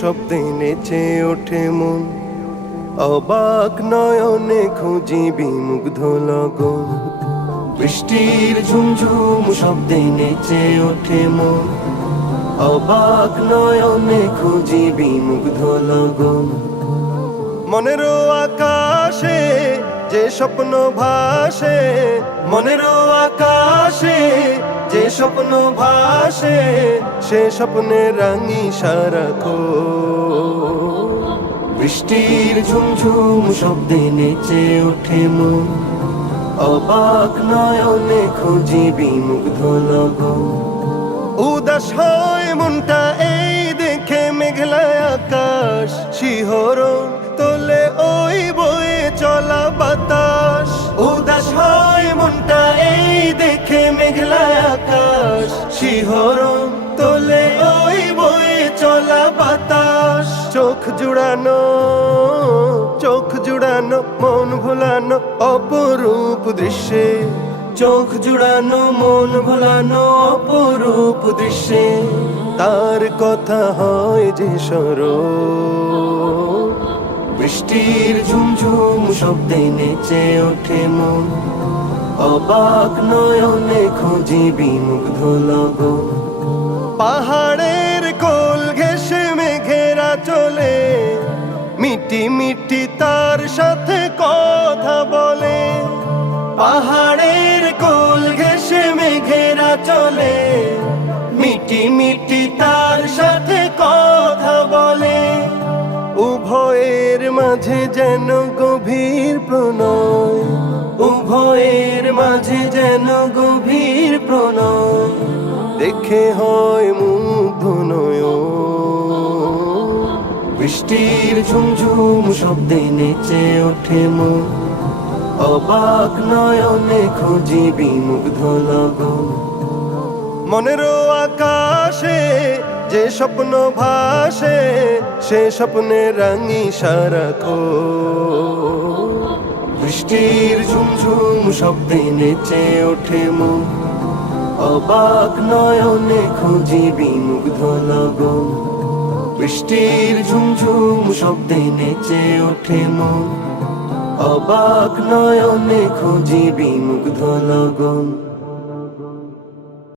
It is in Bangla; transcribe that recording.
শব্দে নেচে ওঠে মন, অবাক নয়নে খুঁজি বিমুগ্ধ লগন। বৃষ্টির ঝুমঝুম শব্দে নেচে ওঠে মন, অবাক নয়নে খুঁজি বিমুগ্ধ লগন। মনের আকাশে যে স্বপ্ন ভাসে, মনের আকাশে যে স্বপ্ন ভাসে, সে স্বপ্নে রাঙি সারাক্ষণ। বৃষ্টির ঝুমঝুম শব্দে নেচে ওঠে মন, অবাক নয়নে খুঁজি বিমুগ্ধ লগন। উদাস হয় মনটা এই দেখে মেঘলা আকাশ, শিহরণ তোলে ওই বয়ে চলা বাতাস। উদাস হয় মনটা এই দেখে মেঘলা আকাশ, শিহরণ তোলে ওই বয়ে চলা বাতাস। চোখ জুড়ানো, চোখ জুড়ানো, মন ভোলানো অপরূপ দৃশ্যে, চোখ জুড়ানো মন ভোলানো অপরূপ দৃশ্যে। তার কথা হয় যে স্মরণ। বৃষ্টির ঝুমঝুম শব্দে নেচে ওঠে মন, অবাক নয়নে খুঁজি বিমুগ্ধ লগন। পাহাড়ের কোল ঘেঁষে মেঘেরা চলে, মিটি মিটি তার সাথে কথা বলে। পাহাড়ের কোল ঘেঁষে মেঘেরা চলে, মিটি মিটি তার সাথে কথা বলে। উভয়ের মাঝে যেন গভীর প্রণয়, উভয়ের মাঝে যেন গভীর প্রণয়। দেখে হয় মুগ্ধ নয়ন। বৃষ্টির ঝুমঝুম শব্দে নেচে ওঠে মন, অবাক নয়নে খুঁজি বিমুগ্ধ লগন। মনের আকাশে যে স্বপ্ন ভাসে, সে স্বপ্নে রাঙি সারাক্ষণ। বৃষ্টির ঝুমঝুম শব্দে নেচে ওঠে মন, অবাক নয়নে খুঁজি বিমুগ্ধ লগন। বৃষ্টির ঝুমঝুম শব্দে নেচে ওঠে মন, অবাক নয়নে খুঁজি বিমুগ্ধ লগন।